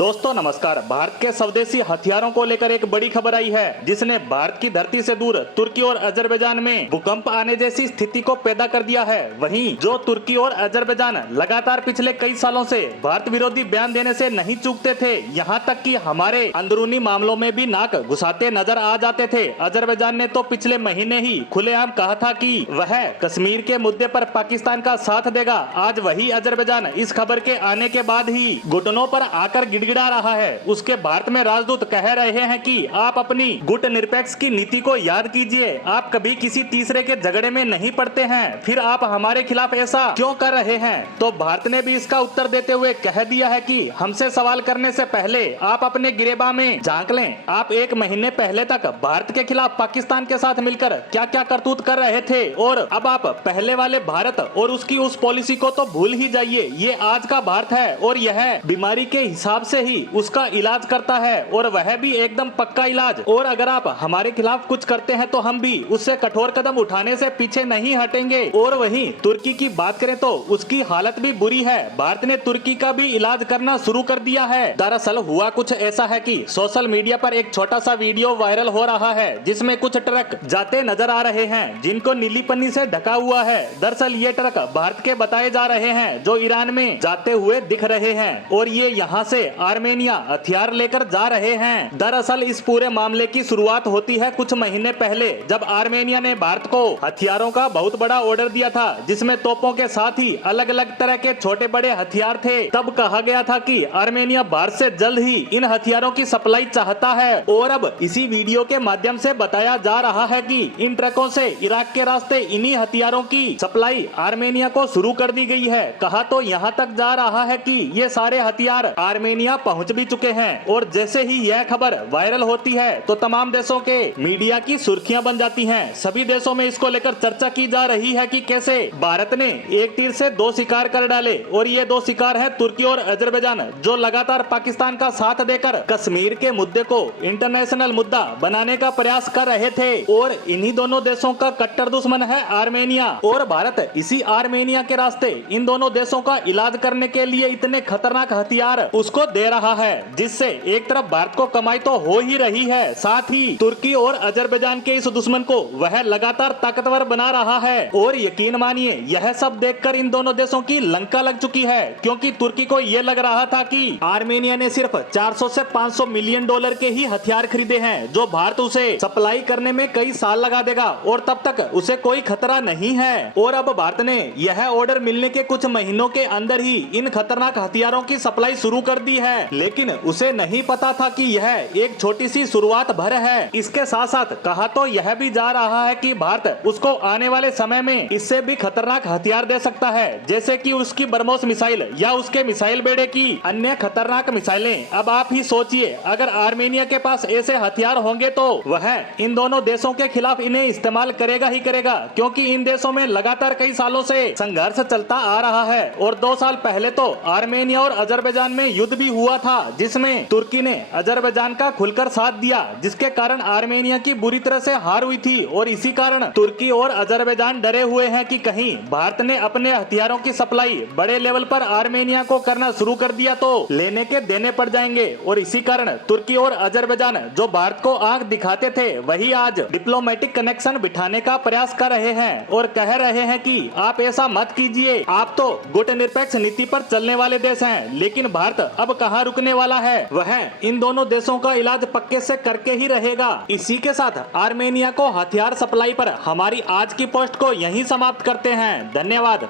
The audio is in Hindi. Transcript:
दोस्तों नमस्कार। भारत के स्वदेशी हथियारों को लेकर एक बड़ी खबर आई है जिसने भारत की धरती से दूर तुर्की और अजरबैजान में भूकंप आने जैसी स्थिति को पैदा कर दिया है। वहीं जो तुर्की और अजरबैजान लगातार पिछले कई सालों से भारत विरोधी बयान देने से नहीं चूकते थे, यहां तक कि हमारे अंदरूनी मामलों में भी नाक घुसाते नजर आ जाते थे। अजरबैजान ने तो पिछले महीने ही खुलेआम कहा था कि वह कश्मीर के मुद्दे पर पाकिस्तान का साथ देगा। आज वही अजरबैजान इस खबर के आने के बाद ही घुटनों पर आकर गिड़गिड़ा रहा है। उसके भारत में राजदूत कह रहे हैं कि आप अपनी गुट निरपेक्ष की नीति को याद कीजिए। आप कभी किसी तीसरे के झगड़े में नहीं पड़ते हैं, फिर आप हमारे खिलाफ ऐसा क्यों कर रहे हैं। तो भारत ने भी इसका उत्तर देते हुए कह दिया है कि हमसे सवाल करने से पहले आप अपने गिरेबान में झांक लें। आप एक महीने पहले तक भारत के खिलाफ पाकिस्तान के साथ मिलकर क्या क्या करतूत कर रहे थे, और अब आप पहले वाले भारत और उसकी उस पॉलिसी को तो भूल ही जाइए। ये आज का भारत है और यह बीमारी के हिसाब से ही उसका इलाज करता है, और वह भी एकदम पक्का इलाज। और अगर आप हमारे खिलाफ कुछ करते हैं तो हम भी उससे कठोर कदम उठाने से पीछे नहीं हटेंगे। और वहीं तुर्की की बात करें तो उसकी हालत भी बुरी है। भारत ने तुर्की का भी इलाज करना शुरू कर दिया है। दरअसल हुआ कुछ ऐसा है कि सोशल मीडिया पर एक छोटा सा वीडियो वायरल हो रहा है जिसमें कुछ ट्रक जाते नजर आ रहे हैं जिनको नीली पन्नी से ढका हुआ है। दरअसल ये ट्रक भारत के बताए जा रहे हैं जो ईरान में जाते हुए दिख रहे हैं, और ये यहाँ से आर्मेनिया हथियार लेकर जा रहे हैं। दरअसल इस पूरे मामले की शुरुआत होती है कुछ महीने पहले, जब आर्मेनिया ने भारत को हथियारों का बहुत बड़ा ऑर्डर दिया था जिसमें तोपों के साथ ही अलग अलग तरह के छोटे बड़े हथियार थे। तब कहा गया था कि आर्मेनिया भारत से जल्द ही इन हथियारों की सप्लाई चाहता है, और अब इसी वीडियो के माध्यम से बताया जा रहा है कि इन ट्रकों से इराक के रास्ते इन्हीं हथियारों की सप्लाई आर्मेनिया को शुरू कर दी गई है। कहा तो यहाँ तक जा रहा है कि ये सारे हथियार आर्मेनिया पहुंच भी चुके हैं, और जैसे ही यह खबर वायरल होती है तो तमाम देशों के मीडिया की सुर्खियां बन जाती हैं। सभी देशों में इसको लेकर चर्चा की जा रही है कि कैसे भारत ने एक तीर से दो शिकार कर डाले, और ये दो शिकार है तुर्की और अजरबैजान, जो लगातार पाकिस्तान का साथ देकर कश्मीर के मुद्दे को इंटरनेशनल मुद्दा बनाने का प्रयास कर रहे थे। और इन्हीं दोनों देशों का कट्टर दुश्मन है आर्मेनिया, और भारत इसी आर्मेनिया के रास्ते इन दोनों देशों का इलाज करने के लिए इतने खतरनाक हथियार उसको दे रहा है, जिससे एक तरफ भारत को कमाई तो हो ही रही है, साथ ही तुर्की और अजरबैजान के इस दुश्मन को वह लगातार ताकतवर बना रहा है। और यकीन मानिए यह सब देखकर इन दोनों देशों की लंका लग चुकी है, क्योंकि तुर्की को यह लग रहा था कि आर्मेनिया ने सिर्फ 400 से 500 मिलियन डॉलर के ही हथियार खरीदे हैं, जो भारत उसे सप्लाई करने में कई साल लगा देगा और तब तक उसे कोई खतरा नहीं है। और अब भारत ने यह ऑर्डर मिलने के कुछ महीनों के अंदर ही इन खतरनाक हथियारों की सप्लाई शुरू कर दी है, लेकिन उसे नहीं पता था कि यह एक छोटी सी शुरुआत भर है। इसके साथ साथ कहा तो यह भी जा रहा है कि भारत उसको आने वाले समय में इससे भी खतरनाक हथियार दे सकता है, जैसे कि उसकी ब्रह्मोस मिसाइल या उसके मिसाइल बेड़े की अन्य खतरनाक मिसाइलें। अब आप ही सोचिए, अगर आर्मेनिया के पास ऐसे हथियार होंगे तो वह इन दोनों देशों के खिलाफ इन्हें इस्तेमाल करेगा ही करेगा, क्योंकि इन देशों में लगातार कई सालों से संघर्ष चलता आ रहा है। और 2 साल पहले तो आर्मेनिया और अजरबैजान में युद्ध भी हुआ था, जिसमें तुर्की ने अजरबैजान का खुलकर साथ दिया, जिसके कारण आर्मेनिया की बुरी तरह से हार हुई थी। और इसी कारण तुर्की और अजरबैजान डरे हुए हैं कि कहीं भारत ने अपने हथियारों की सप्लाई बड़े लेवल पर आर्मेनिया को करना शुरू कर दिया तो लेने के देने पड़ जाएंगे। और इसी कारण तुर्की और अजरबैजान जो भारत को आंख दिखाते थे, वही आज डिप्लोमेटिक कनेक्शन बिठाने का प्रयास कर रहे हैं और कह रहे हैं कि आप ऐसा मत कीजिए, आप तो गुट निरपेक्ष नीति पर चलने वाले देश हैं। लेकिन भारत अब कहां रुकने वाला है, वह इन दोनों देशों का इलाज पक्के से करके ही रहेगा। इसी के साथ आर्मेनिया को हथियार सप्लाई पर हमारी आज की पोस्ट को यहीं समाप्त करते हैं। धन्यवाद।